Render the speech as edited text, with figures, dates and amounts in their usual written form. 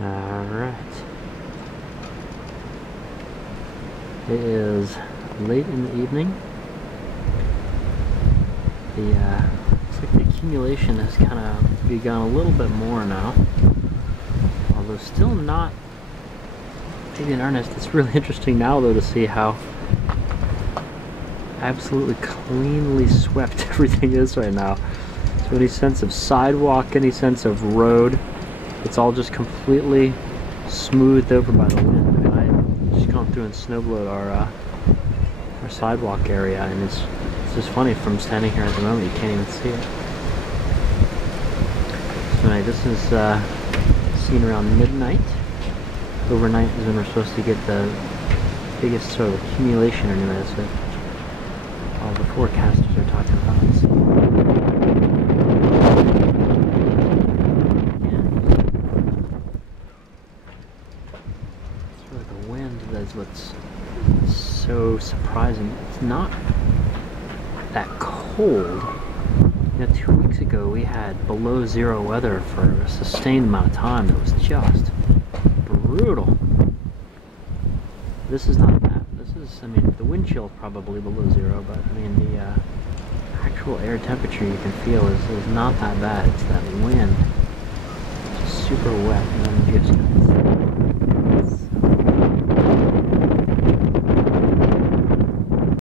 Alright. It is late in the evening. Looks like the accumulation has kind of begun a little bit more now. Although still not maybe in earnest. It's really interesting now though to see how absolutely cleanly swept everything is right now. So any sense of sidewalk, any sense of road, it's all just completely smoothed over by the wind. I mean, I just gone through and snowblowed our sidewalk area, and it's just funny from standing here at the moment, you can't even see it. So anyway, this is seen around midnight. Overnight is when we're supposed to get the biggest sort of accumulation anyways that all the forecasters are talking about. The wind is what's so surprising. It's not that cold. You know, 2 weeks ago we had below zero weather for a sustained amount of time. It was just brutal. This is not that. This is, I mean, the wind chill is probably below zero, but I mean the actual air temperature you can feel is not that bad. It's that wind. It's just super wet, and then just